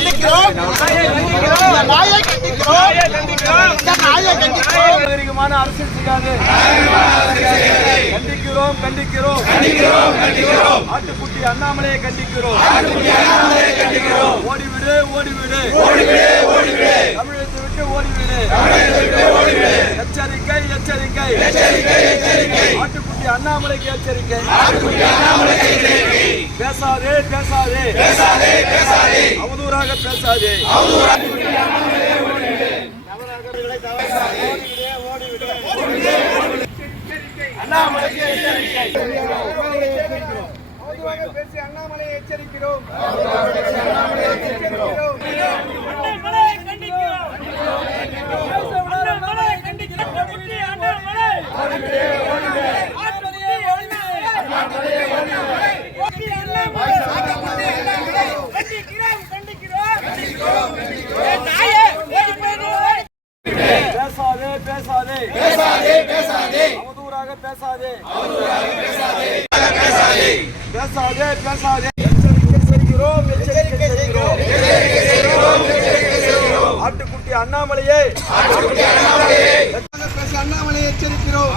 இந்த நாயை கண்டிக்கிறோம். இந்த நாயை கண்டிக்கிறோம். நாகரிகமான அரசியல் செய்யாது கண்டிக்கிறோம் கண்டிக்கிறோம். ஆட்டுக்குட்டி அண்ணாமலையை கண்டிக்கிறோம். ஓடிவிடு ஓடிவிடு. தமிழகத்தை விட்டு ஓடிவிடு. எச்சரிக்கை எச்சரிக்கை. ஆட்டுக்குட்டி அண்ணாமலைக்கு எச்சரிக்கை. பேசாதே பேசாதே. அவதூறாக பேசாதே. அண்ணாமலையை எச்சரிக்கிறோம் அண்ணாமலை கண்டிக்கிறோம் அண்ணாமலை கண்டிக்கிறோம் குட்டி அண்ணாமலை ஆட்பதியை அண்ணாமலை குட்டி அண்ணாமலை கண்டிக்கிறோம் கண்டிக்கிறோம் ஏய், நாயே ஓடி போயிடு பேசாதே. பேசாதே பேசாதே. அவதூறாக பேசாதே. பேசாதே. பேசாதே எச்சரிக்கை செய்கிறோம். எச்சரிக்கை செய்கிறோம் ஆட்டுக்குட்டி அண்ணாமலையே. பேச அண்ணாமலையை எச்சரிக்கிறோம்.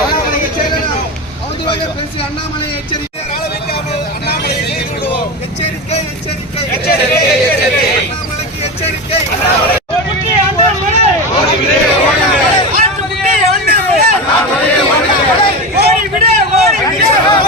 அண்ணாமலையை அவதூறாக பேசி அண்ணாமலையை எச்சரிக்கை ஆள வைக்காமல் அண்ணாமலையை செய்து விடுவோம் எச்சரிக்கை எச்சரிக்கை அண்ணாமலைக்கு எச்சரிக்கை குட்டி அண்ணாமலை ஆட்பதியை அண்ணாமலை ஓடி விடு ஓடி விடு ஆட்டுக்குட்டி அண்ணாமலை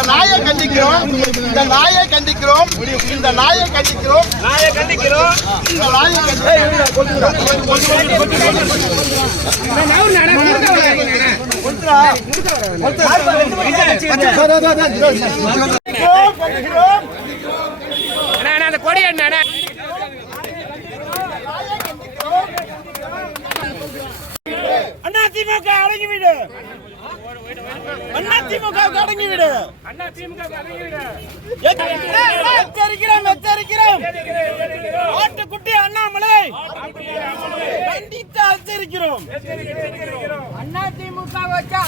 நாயை கண்டிக்கிறோம். இந்த நாயை கண்டிக்கிறோம். இந்த நாயை கண்டிக்கிறோம். நாயை கண்டிக்கிறோம். இந்த நாயை கண்டிக்கிறோம். அந்த கொடி என்ன அண்ணா திமுக அடங்கி விடு அண்ணா திமுக அடங்கி விடு அண்ணா திமுக அடங்கி விடு எச்சரிக்கிறோம் எச்சரிக்கிறோம் ஆட்டுக்குட்டி அண்ணாமலை கண்டித்து எச்சரிக்கிறோம் அண்ணா திமுக வச்சா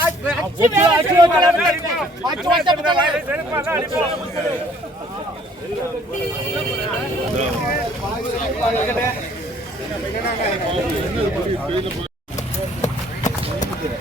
it.